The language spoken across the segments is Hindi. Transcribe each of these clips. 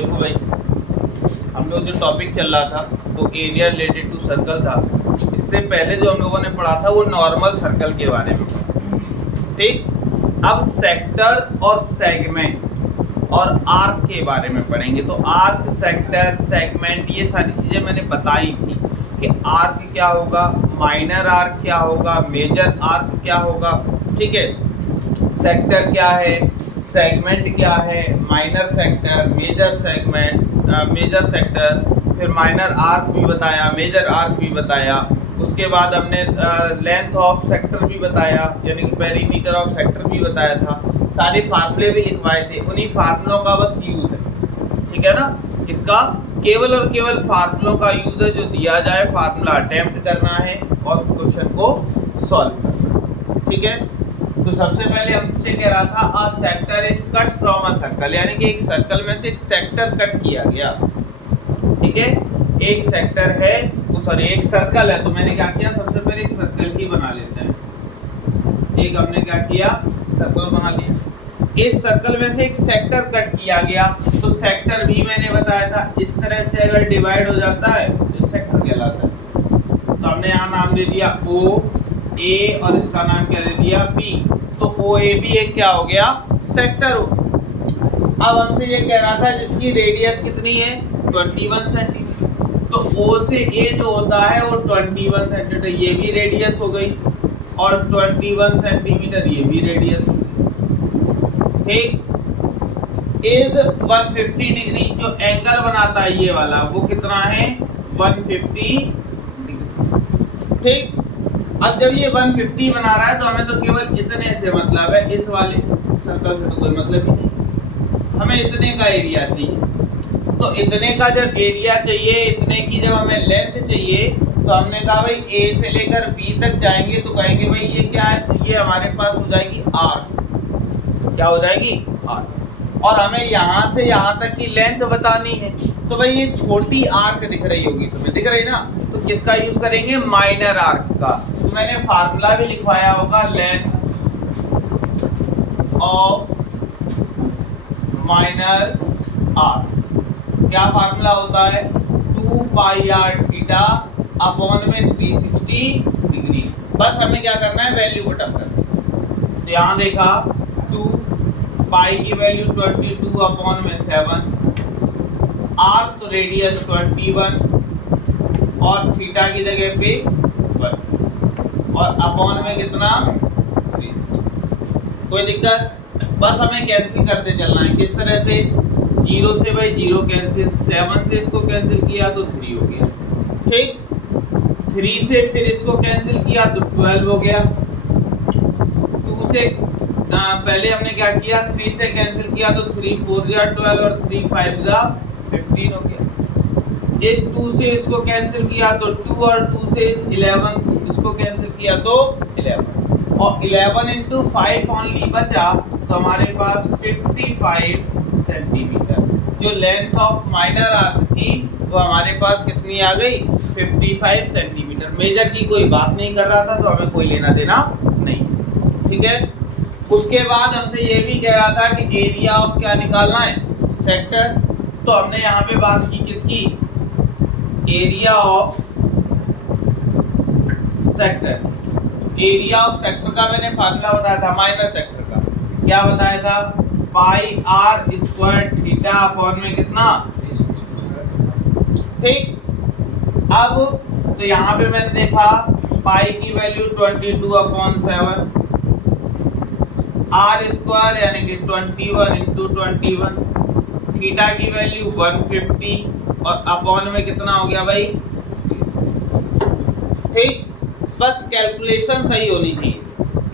देखो भाई, हम लोग जो टॉपिक चल रहा था वो एरिया रिलेटेड टू सर्कल था। इससे पहले जो हम लोगों ने पढ़ा था वो नॉर्मल सर्कल के बारे में पढ़ा, ठीक। अब सेक्टर और सेगमेंट और आर्क के बारे में पढ़ेंगे। तो आर्क, सेक्टर, सेगमेंट, ये सारी चीज़ें मैंने बताई थी कि आर्क क्या होगा, माइनर आर्क क्या होगा, मेजर आर्क क्या होगा, ठीक है। सेक्टर क्या है, सेगमेंट क्या है, minor sector, major segment, major sector, फिर माइनर आर्क भी बताया, मेजर आर्क भी बताया। उसके बाद हमने लेंथ ऑफ सेक्टर भी बताया, यानी कि पेरीमीटर ऑफ सेक्टर भी बताया था। सारे फार्मूले भी लिखवाए थे, उन्हीं फार्मूलों का बस यूज है, ठीक है ना। इसका केवल और केवल फार्मूलों का यूज है, जो दिया जाए फार्मूला अटेम्प्ट करना है और क्वेश्चन को सॉल्व करना, ठीक है। तो सबसे पहले हमसे कह रहा था a sector is cut from a circle, यानी कि एक सर्कल में से एक सेक्टर कट किया गया, ठीक है। एक सेक्टर है, सॉरी एक सर्कल है, तो मैंने क्या किया, सबसे पहले एक सर्कल ही बना लेते हैं। एक हमने क्या किया, सर्कल बना लिया। इस सर्कल में से एक सेक्टर कट किया गया, तो सेक्टर भी मैंने बताया था इस तरह से अगर डिवाइड हो जाता है तो सेक्टर कहलाता है। तो हमने यहाँ नाम दे दिया ओ ए और इसका नाम क्या दे दिया बी, तो ओ ए बी एक क्या हो गया, सेक्टर हो। अब हमसे ये कह रहा था जिसकी रेडियस कितनी है, 21 सेंटीमीटर। तो ओ से ए जो होता है वो 21 सेंटीमीटर, ये भी रेडियस हो गई, और 21 सेंटीमीटर ये भी रेडियस हो गई, ठीक। इज 150 डिग्री, जो एंगल बनाता है ये वाला वो कितना है, 150 डिग्री, ठीक। अब जब ये 150 बना रहा है तो हमें तो केवल इतने से मतलब है, इस वाले सर्कल से तो कोई मतलब ही नहीं, हमें इतने का एरिया चाहिए। तो इतने का जब एरिया चाहिए, इतने की जब हमें लेंथ चाहिए, तो हमने कहा भाई ए से लेकर बी तक जाएंगे तो कहेंगे भाई ये क्या है, तो ये हमारे पास हो जाएगी आर। क्या हो जाएगी, आर। और हमें यहाँ से यहाँ तक की लेंथ बतानी है, तो भाई ये छोटी आर्क दिख रही होगी तुम्हें, दिख रही ना, तो किसका यूज करेंगे, माइनर आर्क का। तो मैंने फार्मूला भी लिखवाया होगा, लेंथ ऑफ माइनर आर्क। क्या फार्मूला होता है, 2 पाई आर थीटा अपॉन में 360 डिग्री। बस हमें क्या करना है, वैल्यू पुटअप करना है। तो यहाँ देखा 2 पाई की वैल्यू 22 अपॉन में 7, आर तो रेडियस 21 और थीटा की जगह पे 1 और अपॉन में कितना 360। कोई दिक्कत, बस हमें कैंसिल करते चलना है। किस तरह से, 0 से भाई 0 कैंसिल, 7 से इसको कैंसिल किया तो 3 हो गया, ठीक। 3 से फिर इसको कैंसिल किया तो 12 हो गया। 2 से पहले हमने क्या किया, 3 से कैंसिल किया तो 3 4 जा 12 और 3 5 जा 15 हो गया। इस 2 से इसको कैंसिल किया तो 2 और 2 से इस 11 इसको कैंसिल किया तो 11 और 11 इंटू 5 ओनली बचा, तो हमारे पास 55 सेंटीमीटर जो लेंथ ऑफ माइनर आर्क थी वो हमारे पास कितनी आ गई, 55 सेंटीमीटर। मेजर की कोई बात नहीं कर रहा था तो हमें कोई लेना देना नहीं, ठीक है। उसके बाद हमसे ये भी कह रहा था कि एरिया ऑफ क्या निकालना है, सेक्टर। तो हमने यहाँ पे बात की किसकी, area of sector. Area of sector का मैंने फार्मूला बताया था, माइनर सेक्टर का क्या बताया था, पाई आर स्क्वायर थीटा अपॉन में कितना, ठीक। अब तो यहाँ पे मैंने देखा पाई की वैल्यू 22 अपॉन 7, आर स्क्वायर यानी कि 21 इंटू 21, थीटा की वैल्यू 150 और अपॉन में कितना हो गया भाई, ठीक। बस कैलकुलेशन सही होनी चाहिए।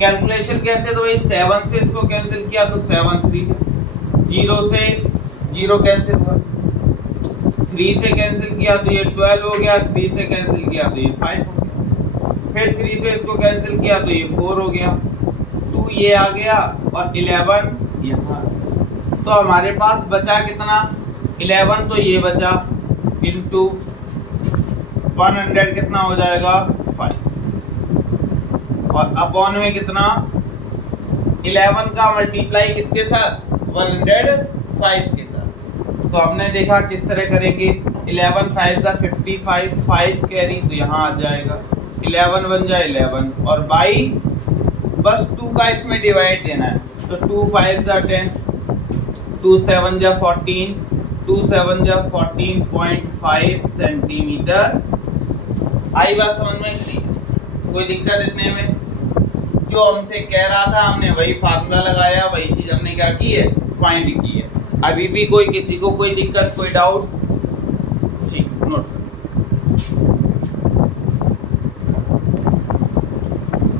कैलकुलेशन कैसे, तो भाई 7 से इसको कैंसिल किया तो 7 3, 0 से 0 कैंसिल हुआ, 3 से कैंसिल किया तो ये 12 हो गया, 3 से कैंसिल किया तो ये 5 हो गया, फिर 3 से इसको कैंसिल किया तो ये 4 हो गया, 2 ये आ गया और 11 यहाँ। तो हमारे पास बचा कितना, 11 तो ये बचा इंटू 100 कितना हो जाएगा 5 और अपॉन में कितना 11 का मल्टीप्लाई किसके साथ, 105 के साथ। तो हमने देखा किस तरह करेंगे। 11 5 का 55, 5 कैरी तो यहाँ आ जाएगा, 11 1 जा 11 और बाई बस 2 का इसमें डिवाइड देना है। तो 2 5 जा 10, 2 7 जा 14, 2 7 जा 14.5 सेंटीमीटर। आई बात समझ में इतनी, कोई दिक्कत इतने में? जो हमसे कह रहा था हमने वही फार्मूला लगाया, वही चीज हमने क्या की है, फाइंड की है। अभी भी कोई किसी को कोई दिक्कत, कोई डाउट? ठीक, नोट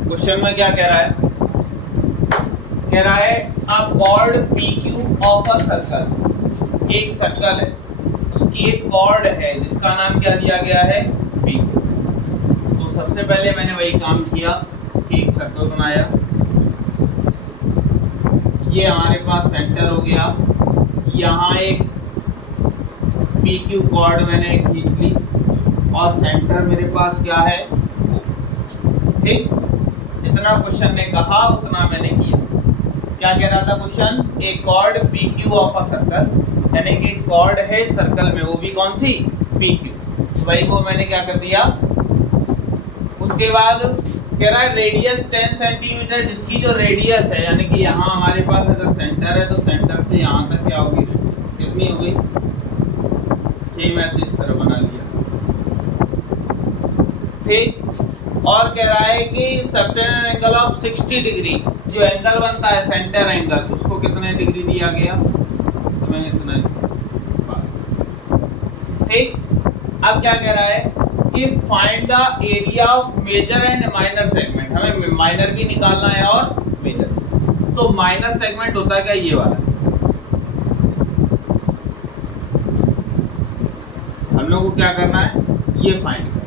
क्वेश्चन में क्या कह रहा है? कह रहा है अ cord PQ of a circle, एक सर्कल है, उसकी एक कॉर्ड है जिसका नाम क्या दिया गया है, PQ। तो सबसे पहले मैंने वही काम किया कि एक सर्कल बनाया, ये हमारे पास सेंटर हो गया, यहाँ एक PQ कॉर्ड मैंने खींच ली और सेंटर मेरे पास क्या है, ठीक। जितना क्वेश्चन ने कहा उतना मैंने किया। क्या कह रहा था question? A chord PQ of a circle, यानी कि कॉर्ड है सर्कल में, वो भी कौन सी, PQ। वही को मैंने क्या कर दिया। उसके बाद कह रहा है रेडियस 10 सेंटीमीटर, जिसकी जो रेडियस है, यानी कि यहाँ हमारे पास अगर सेंटर है तो सेंटर से यहाँ तक क्या होगी, रेडियस कितनी हो गई, सेम ऐसे इस तरह बना लिया, ठीक। और कह रहा है कि सबटेंडेड एंगल ऑफ 60 डिग्री, जो एंगल बनता है सेंटर एंगल, उसको कितने डिग्री दिया गया, तो मैंने इतना, ठीक। अब क्या कह रहा है कि find the area of major and minor segment, हमें माइनर भी निकालना है और मेजर। तो माइनर सेगमेंट होता है क्या, ये वाला, हम लोग को क्या करना है, ये फाइंड करना।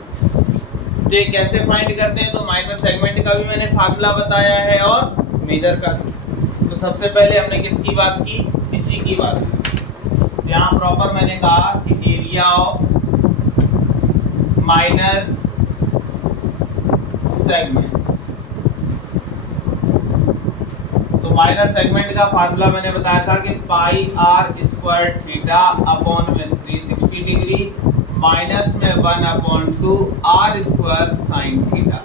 तो ये कैसे फाइंड करते हैं, तो माइनर सेगमेंट का भी मैंने फार्मूला बताया है और मेजर का भी। तो सबसे पहले हमने किसकी बात की, इसी की बात की। यहाँ प्रॉपर मैंने कहा कि एरिया ऑफ माइनर सेगमेंट, तो माइनर सेगमेंट का फार्मूला मैंने बताया था कि पाई आर स्क्वायर थीटा अपॉन में 360 डिग्री माइनस में 1/2 आर स्क्वायर साइन थीटा,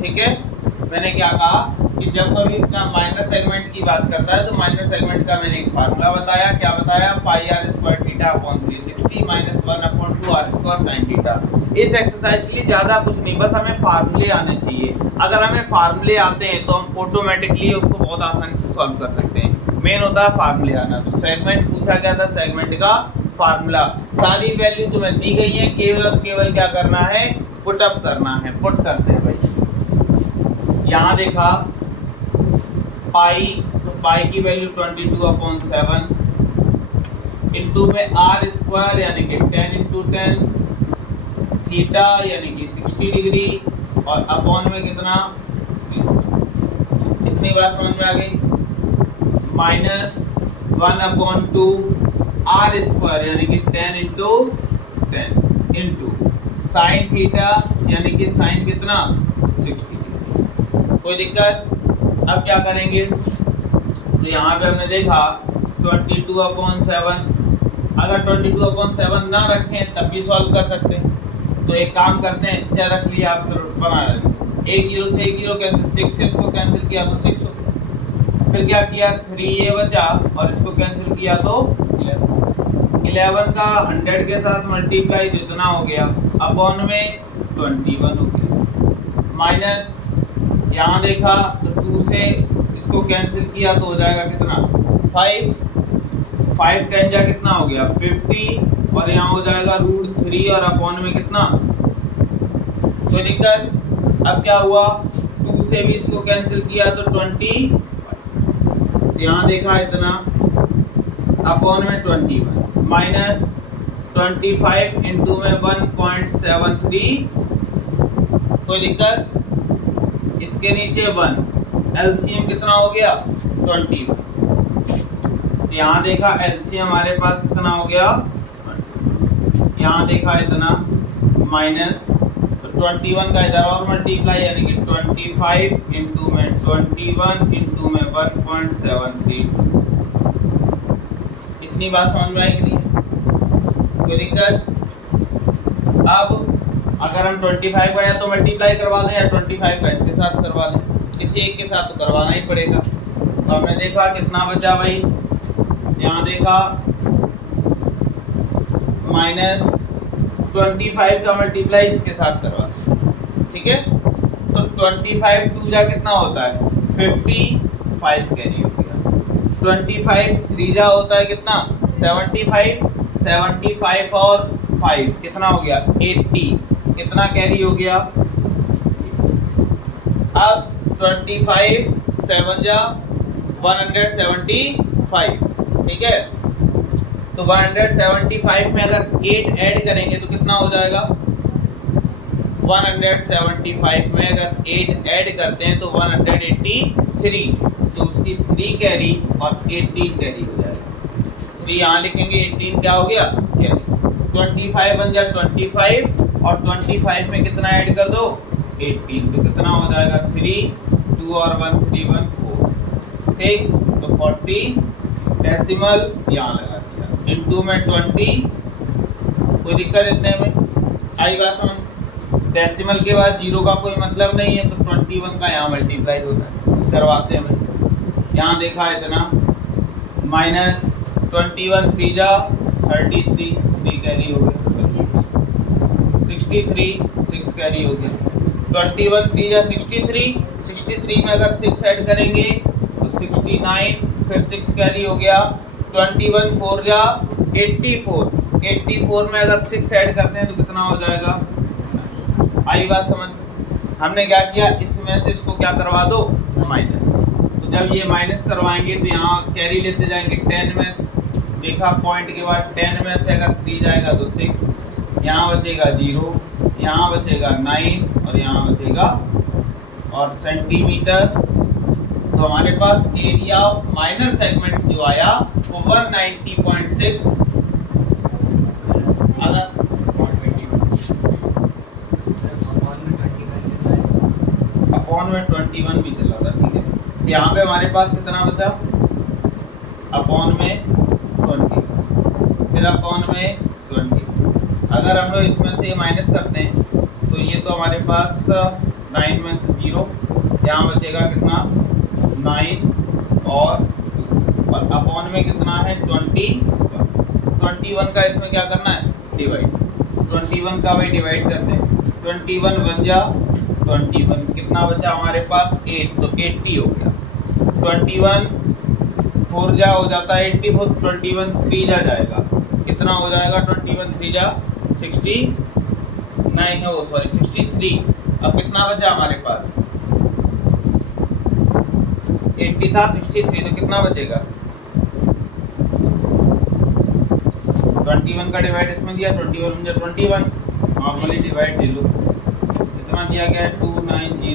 ठीक है। मैंने क्या कहा कि जब कभी माइनर सेगमेंट की बात करता है तो माइनर सेगमेंट का मैंने एक फार्मूला बताया, क्या बताया, pi R square theta upon 360 minus 1/2 R square sine theta. इस एक्सरसाइज के लिए ज़्यादा कुछ नहीं, बस हमें फार्मूले आने चाहिए। अगर हमें फार्मूले आते हैं तो हम ऑटोमेटिकली उसको बहुत आसानी से सॉल्व कर सकते हैं। मेन होता है फार्मूले आना। तो सेगमेंट पूछा गया था, सेगमेंट का फार्मूला, सारी वैल्यू तुम्हें दी गई है, केवल और केवल क्या करना है, पुट अप करना है। पुट करते हैं भाई। यहाँ देखा पाई, तो पाई की वैल्यू 22/7 इंटू में आर स्क्वायर यानी कि 10 × 10, थीटा यानी कि 60 डिग्री और अपॉन में कितना, इतनी बात समझ में आ गई, माइनस 1/2 आर स्क्वायर यानी कि 10 × 10 इंटू साइन थीटा यानी कि साइन कितना, 60 डिग्री। कोई दिक्कत? अब क्या करेंगे, तो यहाँ पे हमने देखा 22/7, अगर 22/7 ना रखें तब भी सॉल्व कर सकते हैं। तो एक काम करते हैं, चाहे रख लिया आप, चलो बना लेंगे। 1 0 से 1 0 कैंसिल, 6 से इसको कैंसिल किया तो 6 हो गया। फिर क्या किया, 3 ये बचा और इसको कैंसिल किया तो 11 का 100 के साथ मल्टीप्लाई तो इतना हो गया, अपॉन में 21 हो गया, माइनस यहाँ देखा तो 2 से इसको कैंसिल किया तो हो जाएगा कितना, 5 10 जा कितना हो गया 50 और यहाँ हो जाएगा √3 और अपॉन में कितना, कोई दिक्कत? अब क्या हुआ, 2 से भी इसको कैंसिल किया तो 20, यहाँ देखा इतना, अपॉन में 21 माइनस 25 इंटू में 1.73, कोई दिक्कत? इसके नीचे 1, एलसीएम कितना हो गया 20। यहाँ देखा एलसीएम हमारे पास कितना हो गया, यहाँ देखा इतना माइनस, तो 21 का इधर और मल्टीप्लाई यानी कि 25 इंटू में 21 इंटू में 1.73, इतनी बात समझ में आई कि नहीं? कोई दिक्कत? अब अगर हम 25 का या तो मल्टीप्लाई करवा दें या 25 का इसके साथ करवा लें, किसी एक के साथ तो करवाना ही पड़ेगा। तो हमने देखा कितना बचा भाई, यहाँ देखा -25 का मल्टीप्लाई इसके साथ करवा, ठीक है। तो 25 टू जा कितना होता है 55 कैरी हो गया। 25 3 जा होता है कितना 75 और 5 कितना हो गया 80, कितना कैरी हो गया। अब 25 7 जा 175, ठीक है। तो 175 में अगर 8 ऐड करेंगे तो कितना हो जाएगा 175 में अगर 8 ऐड करते हैं तो 183, तो उसकी 3 कैरी और 18 कैरी हो जाएगा। 3 यहाँ लिखेंगे, 18 क्या हो गया कैरी। 25 बन जाए 25 और 25 में कितना ऐड कर दो 18, तो कितना हो जाएगा 3 2 और 1 3 1 4, ठीक। तो 40 डेसिमल यहाँ लगा दिया, इनटू में 20। कोई दिक्कत इतने में आई बात समझ? डेसिमल के बाद जीरो का कोई मतलब नहीं है, तो 21 का यहाँ मल्टीप्लाई होता है, करवाते हैं। यहाँ देखा इतना -21 3 जा 33, 3 कैरी हो गया। 63 6 कैरी हो गया। 21 3 जा 63 में अगर 6 ऐड करेंगे तो 69, फिर 6 कैरी हो गया। 21 4 जा 84 में अगर 6 ऐड करते हैं तो कितना हो जाएगा। आई बात समझ? हमने क्या किया, इसमें से इसको क्या करवा दो माइनस। तो जब ये माइनस करवाएंगे तो यहाँ कैरी लेते जाएंगे। 10 में देखा पॉइंट के बाद 10 में से अगर 3 जाएगा तो 6, यहाँ बचेगा 0, यहाँ बचेगा 9 और यहाँ बचेगा और सेंटीमीटर। तो हमारे पास एरिया ऑफ माइनर सेगमेंट जो आया वो 190.6 अगर अपॉन में 21 भी चला था, ठीक है। यहाँ पे हमारे पास कितना बचा अपॉन में 20, फिर अपॉन में 20। अगर हम लोग इसमें से ये माइनस करते हैं तो ये तो हमारे पास 9 में से 0, यहाँ बचेगा कितना 9 और अपॉन में कितना है 21 का इसमें क्या करना है डिवाइड। 21 का भाई डिवाइड करते हैं। 21 1 जा 21, कितना बचा हमारे पास 8, तो 80 हो गया। 21 4 जा हो जाता है 84, 21 3 जा जाएगा, कितना हो जाएगा 21 3 जा 69 है वो, सॉरी 63। अब कितना बचा हमारे पास 80 था 63, तो कितना बचेगा 21 का डिवाइड इसमें दिया, 21 में 21 नॉर्मली डिवाइड ले लो, कितना दिया गया 290,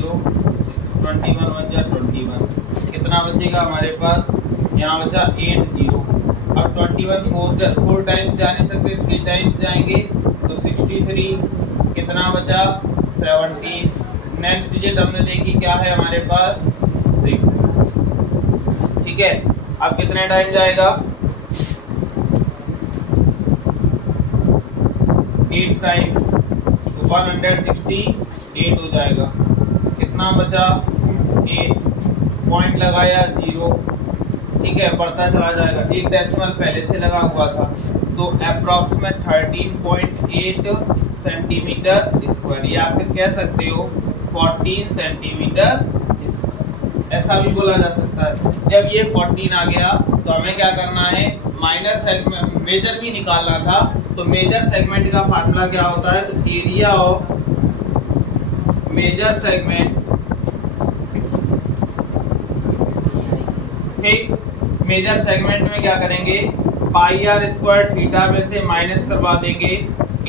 21 1 जा 21, कितना बचेगा हमारे पास यहाँ बचा 80। अब 21 4 टाइम्स जा नहीं सकते, 3 टाइम्स जाएंगे तो 63, कितना बचा 70। नेक्स्ट डिजिट हमने देखी क्या है हमारे पास 6, ठीक है। अब कितने टाइम जाएगा 8 टाइम, तो 168 हो जाएगा। कितना बचा 8, पॉइंट लगाया 0, ठीक है, बढ़ता चला जाएगा। एक डेसिमल पहले से लगा हुआ था, तो अप्रॉक्सीमेट 13.8 सेंटीमीटर स्क्वायर, या फिर कह सकते हो 14 सेंटीमीटर स्क्वायर, ऐसा भी बोला जा सकता है। जब ये 14 आ गया तो हमें क्या करना है माइनर सेगमेंट मेजर भी निकालना था। तो मेजर सेगमेंट का फार्मूला क्या होता है, तो एरिया ऑफ मेजर सेगमेंट, ठीक। मेजर सेगमेंट में क्या करेंगे पाई आर स्क्वायर थीटा में से माइनस करवा देंगे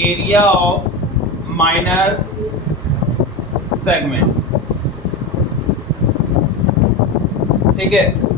एरिया ऑफ माइनर सेगमेंट, ठीक है।